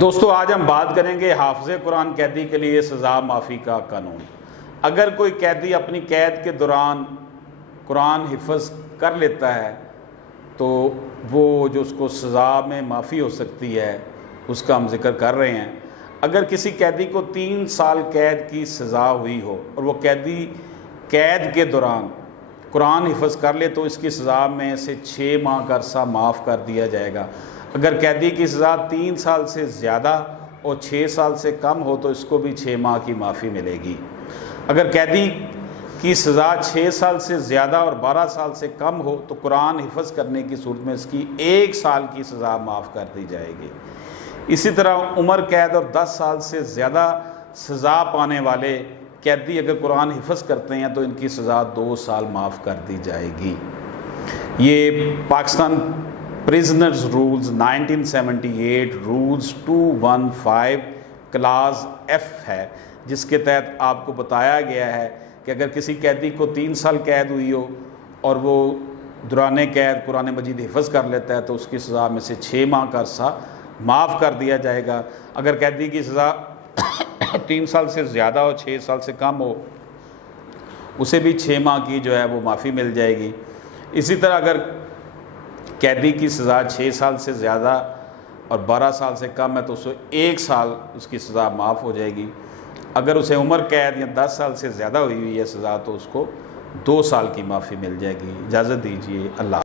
دوستو آج ہم بات کریں گے حافظ قرآن قیدی کے لیے سزا معافی کا قانون۔ اگر کوئی قیدی اپنی قید کے دوران قرآن حفظ کر لیتا ہے تو وہ جو اس کو سزا میں معافی ہو سکتی ہے اس کا ہم ذکر کر رہے ہیں۔ اگر کسی قیدی کو 3 سال قید کی سزا ہوئی ہو اور وہ قیدی قید کے دوران قرآن حفظ کر لے تو اس کی سزا میں سے 6 ماہ کا عرصہ معاف کر دیا جائے گا۔ اگر قیدی کی سزا 3 سال سے زیادہ اور 6 سال سے کم ہو تو اس کو بھی 6 ماہ کی معافی ملے گی۔ اگر قیدی کی سزا 6 سال سے زیادہ اور 12 سال سے کم ہو تو قرآن حفظ کرنے کی صورت میں اس کی 1 سال کی سزا معاف کر دی جائے گی۔ اسی طرح عمر قید اور 10 سال سے زیادہ سزا پانے والے قیدی اگر قرآن حفظ کرتے ہیں تو ان کی سزا 2 سال معاف کر دی جائے گی۔ یہ Pakistan prisoners rules 1978 rules 215 clause F ہے، جس کے تحت آپ کو بتایا گیا ہے کہ اگر کسی قیدی کو 3 سال قید ہوئی ہو اور وہ دوران قید قرآن مجید حفظ کر لیتا ہے تو اس کی سزا میں سے 6 ماہ کا عرصہ معاف کر دیا جائے گا۔ اگر قیدی کی سزا 3 سال سے زیادہ ہو 6 سال سے کم ہو اسے بھی 6 ماہ کی جو ہے وہ معافی مل جائے گی۔ اسی طرح اگر قیدی کی سزا 6 سال سے زیادہ اور 12 سال سے کم ہے تو اسے 1 سال اس کی سزا معاف ہو جائے گی۔ اگر اسے عمر قید یا 10 سال سے زیادہ ہوئی ہے سزا تو اس کو 2 سال کی معافی مل جائے گی۔ اجازت دیجیے، اللہ